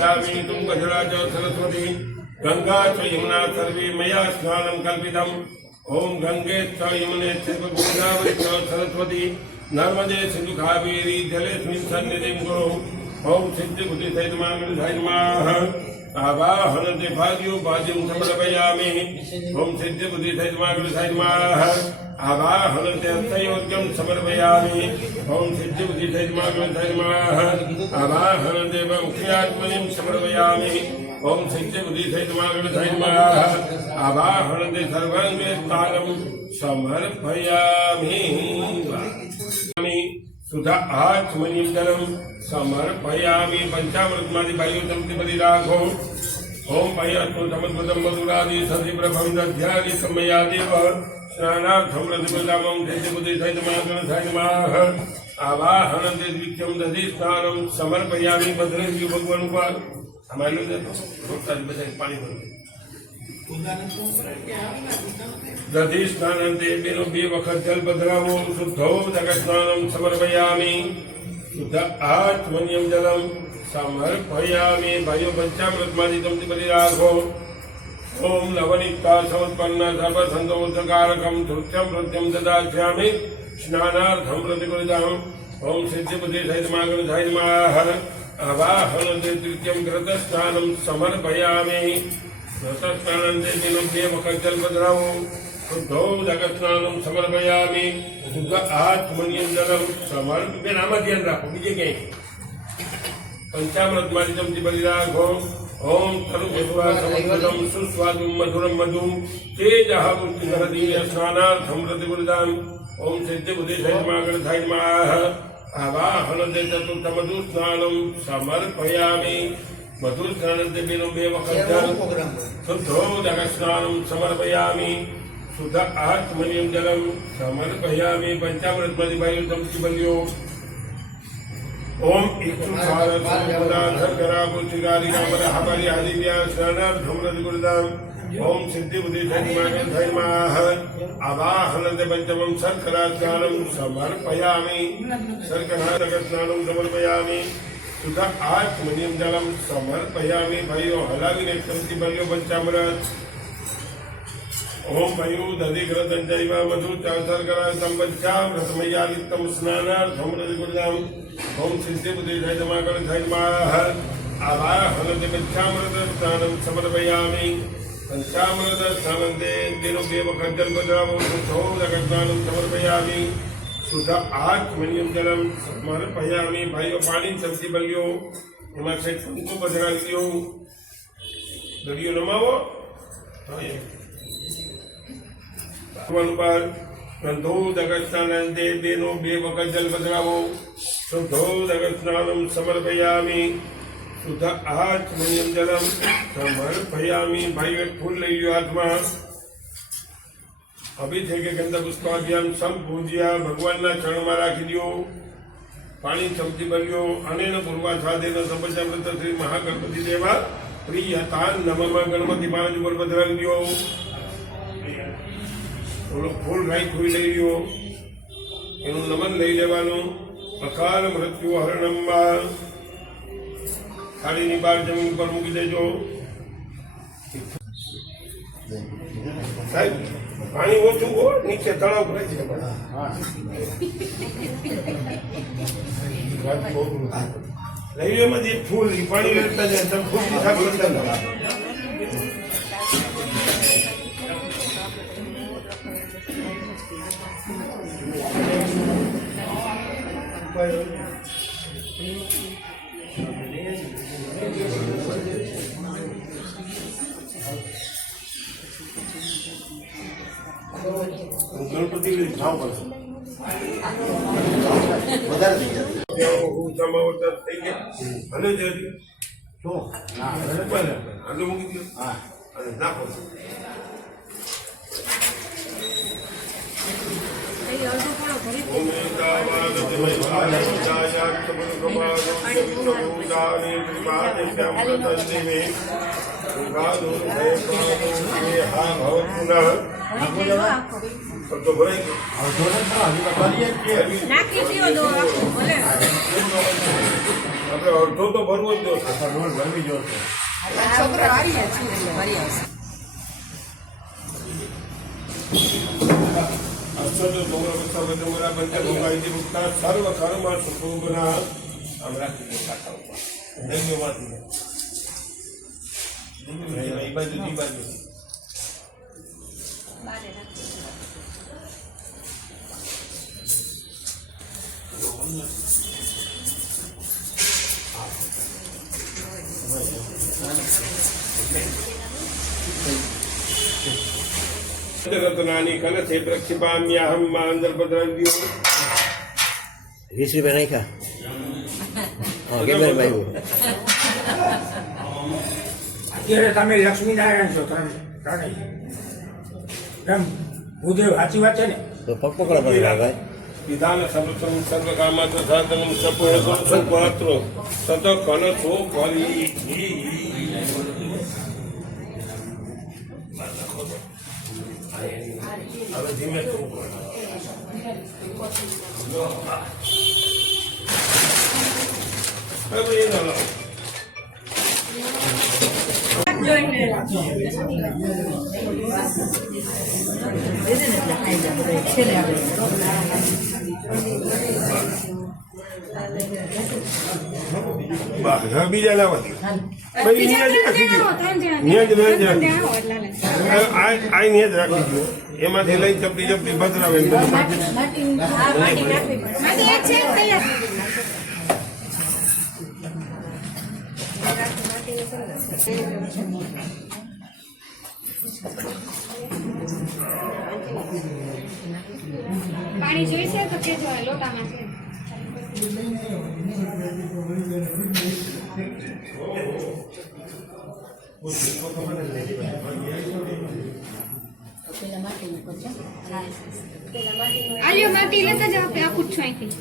पश्यामि तुंगभद्रा च सरस्वती गंगा च यमुना सर्वे मया स्नानं कल्पितम् ओम गंगे च यमुने चैव गोदावरी च सरस्वती नर्मदे सिंधु कावेरी जलेस्मिन् सन्निधिं कुरु ओम सिद्धि बुद्धि सहित नमः आवाहनते भाग्यो भाग्यं समर्पयामि ओम सिद्धि बुद्धि सहित नमः आवाहनते अर्थयोग्यं समर्पयामि ओम सिद्धि बुद्धि सहित नमः आवाहनते मुख्यात्मनिं समर्पयामि ओम सिद्धि बुद्धि सहित नमः आवाहनते सर्वांगेष्टानं समर्पयामि सुधा आत्मनिंदनं समर्पयामि पंचामृतमादि वायुतं त्रिपदिराघो ओम पयस्तु समद्भुतं मधुरादि सतिप्रभविदध्यादि समयादेव स्नानार्थं रतिपदामं दैत्यबुद्धिसहितमागणसहितमाह आवाहनन्ते द्वितीयं दधिस्नानं समर्पयामि भद्रंजि भगवान पर हमारे पानी भर दधि स्नानंते बेनो बे वखत जल बदरावो शुद्धो जगस्नानं समर्पयामि शुद्ध आत्मनियं जलं समर्पयामि वायु पंचामृतमादितं त्रिपदिराघो ओम लवणिका समुत्पन्न सर्वसंतोषकारकं धृत्यं प्रत्यं ददास्यामि स्नानार्थं प्रतिकृताम् ओम सिद्धिबुद्धि सहितमागणसहितमाह आवाहनन्ते तृतीयं घृतस्नानं समर्पयामि घृतस्नानन्ते दिनं बे वखत जल बदरावो शुद्धो जगस्नानं समर्पयामि शुद्ध आत्मनियं जलं समर्पयामि नामध्यन राखो बीजे कहीं पंचामृतमादितं त्रिपदिराघो ओम तरुभुजवासमद्भुतं सुस्वादुं मधुरं मधुं तेजः पुष्टिधरदीय स्नानार्थं प्रतिकृताम् ओम सिद्धिबुद्धिसहितमागणसहितमाह आवाहनन्ते चतुर्थमधुस्नानं समर्पयामि मधुस्नानन्ते बिनं बे वखत शुद्धो जगस्नानं समर्पयामि शुद्ध आत्मनियं जलं समर्पयामि पंचामृतमादि वायुतं त्रिपद्यो ओम ओम सिद्धिबुद्धिसहितमागणसहितमाह आवाहनन्ते पंचमं शर्करास्नानं समर्पयामि शर्करास्नानं समर्पयामि शुद्ध आत्मनियं जलं समर्पयामि भयो हलाविने त्रिपद्यो पंचामृत ओम भयो दधिघृतं चैव मधु च शर्करास्तं पंचामृतमय्यालिप्तं स्नानार्थं प्रतिकृताम् ओम सिद्धिबुद्धिसहितमागणसहितमाह आवाहनन्ते पंचामृतस्नानं समर्पयामि पंचामृतस्नानन्ते दिनं बे वखत जल बदरावो शुद्धो जगस्नानं समर्पयामि शुद्ध आत्मनियं जलं समर्पयामि भाइयों पानी सब्जी बलियो एમાં છે કંકુ પધરાવી દો દરિયો નમાવો ભગવાન પર ગંધો જગસ્નાનંતે બેનો બે વખત જલ બદરાવો શુદ્ધો જગસ્નાनं समर्पयामि शुद्ध आत्मनियं जलं समर्पयामि भाइयों एक फूल લઈ લ્યો હાથમાં अभिषेक गंध पुष्पाभ्याम संपूज्या भगवान चरण में राखी दो पानी चमची भर्यो अनेन पूर्वासादेन संपंचामृत श्री महागणपति देवा प्रियतान नमः गणपति महाराज पर पधरावी दो थोड़ो फूल राई खोई लई लो एनु नमन लई लेवानु अकाल मृत्यु हरणम थाली नी बार जमीन पर मूकी देजो साहेब पानी ओछું હો નીચે તળાવ ભરાય છે લઈ લો એમાંથી એક ફૂલ પાણી લેતા જાય તમે ફૂલ દિશા કરતા गणपति भाव करशो વધારે થઈ જશે હું સમાવત થઈ ગયા અને જે તો બરાબર આનો મૂકી દો હા અને નાખો तो बोले नाखी दियो दो बोले આપણે અડધો તો ભરવો જ જોશે. રોડ ભરવી જોશે. છોકરા વારી છે એટલે ભરી આવશે. અક્ષતો ડુંગરા પંચગંગાજી મુક્તા સર્વ કર્મ સુખોગના આમ રાખી કાકા ઉપર ધન્યવાદ. એ બાજુ ઈ બાજુ રત્નાની કલશે પ્રક્ષિપામ્યાહમ માંદ્રપદ્રવ્યો 20 રૂપિયા નાખ્યા. હા કેમ ભાઈ અત્યારે તમે લક્ષ્મીનારાયણ છો તમે કેમ ભૂદેવ સાચી વાત છે ને? તો પગ પકડા પડી ભાઈ. વિધાન સર્વસમ સર્વકામાત સાધનમ સપૂર્ણ સુપાત્રો સત કલશો ફરી. હવે ધીમે હવે એ ના બીજા લાવવા રાખી દો. એમાંથી લઈ ચપટી ચપટી ભદ્રાવે. પાણી જોઈશે તો કે જો લોટામાં છે. આલ્યો માટી લેતા જાઓ આપણે આ પૂછો અહીંથી.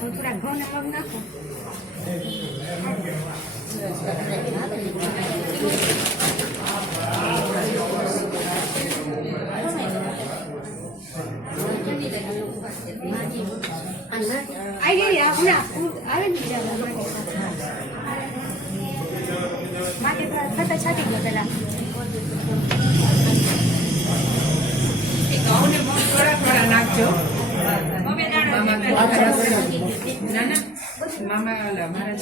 થોડા ઘઉં મગ નાખો. આવી ગઈ આવે ને માટે ખાતા છાટી ગયો પેલા. ઘઉં ને મગ થોડા થોડા નાખજો. ના ના મામા મારા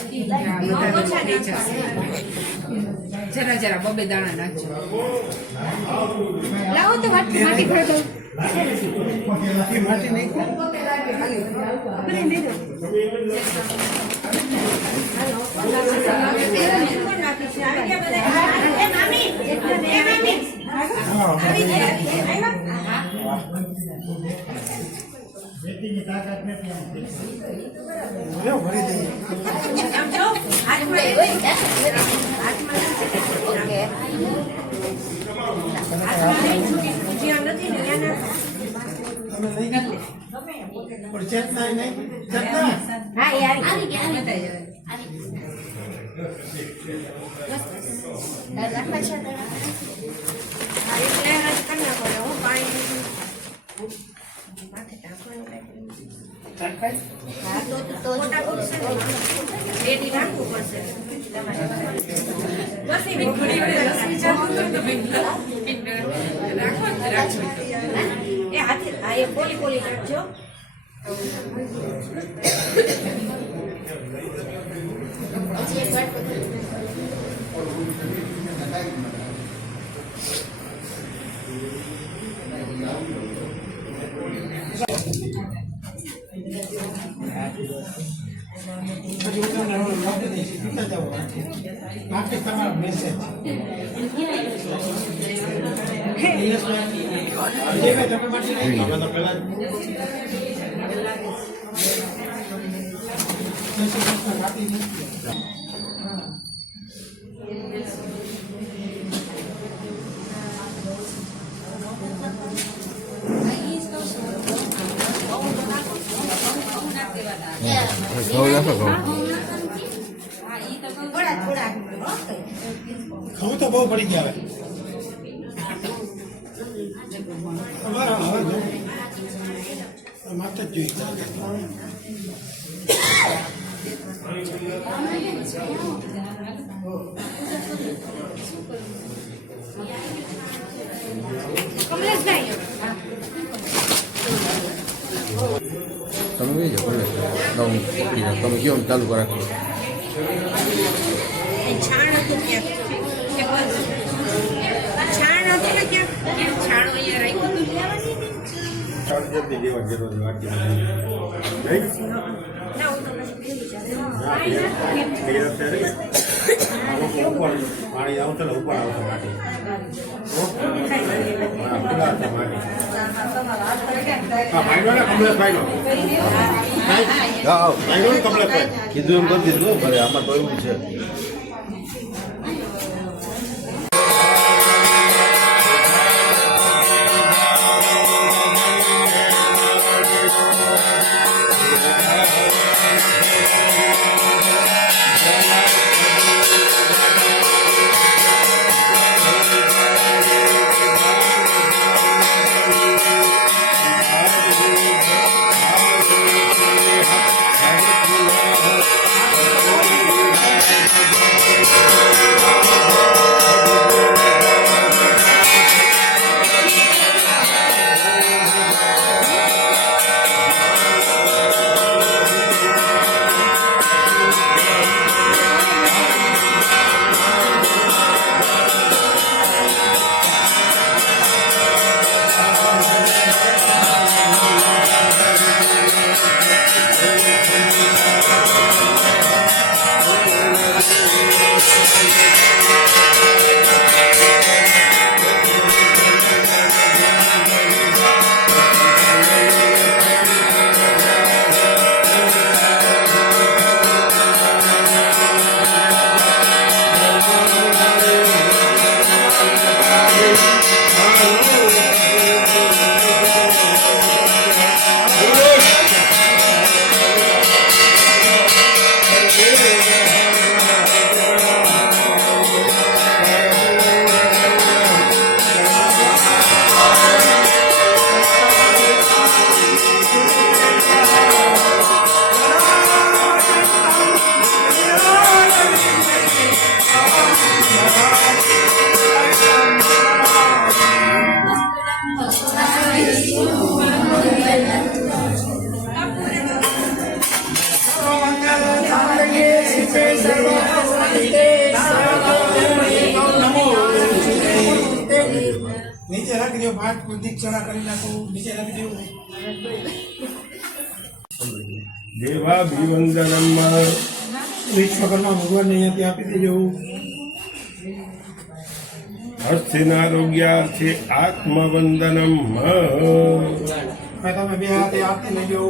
જરા જરા બબે દાણા નાખજો. લાવો તો માટી ભરી દઉં. માટી નહીં ઘઉં નાખો ઘઉં. બહુ પડી ગયા હવે માત્ર જ જોઈએ કમલેશભાઈ તમે કઈ જાઓ ભલે તમે કયો ચાલુ રાખો છાણ હતું ક્યાંક છાણ હતું ને ક્યાંક છાણ અહીંયા રાખ્યું ના હું તો પછી પાણી આવશે ને ઉપર આવશે માટી કીધું એમ કરી દીધું ભલે આમાં તો એવું છે નીચે રાખી દો ભાત દીક્ષણા કરી નાખો નીચે રાખી દેવું દેવાભિવંદનમ વિશ્વકર્મા ભગવાનને અહીંયાથી આપી દેજો હસ્તિનારોગ્યાર્થે આત્મવંદનમ તમે બે હાથે આપી લેજો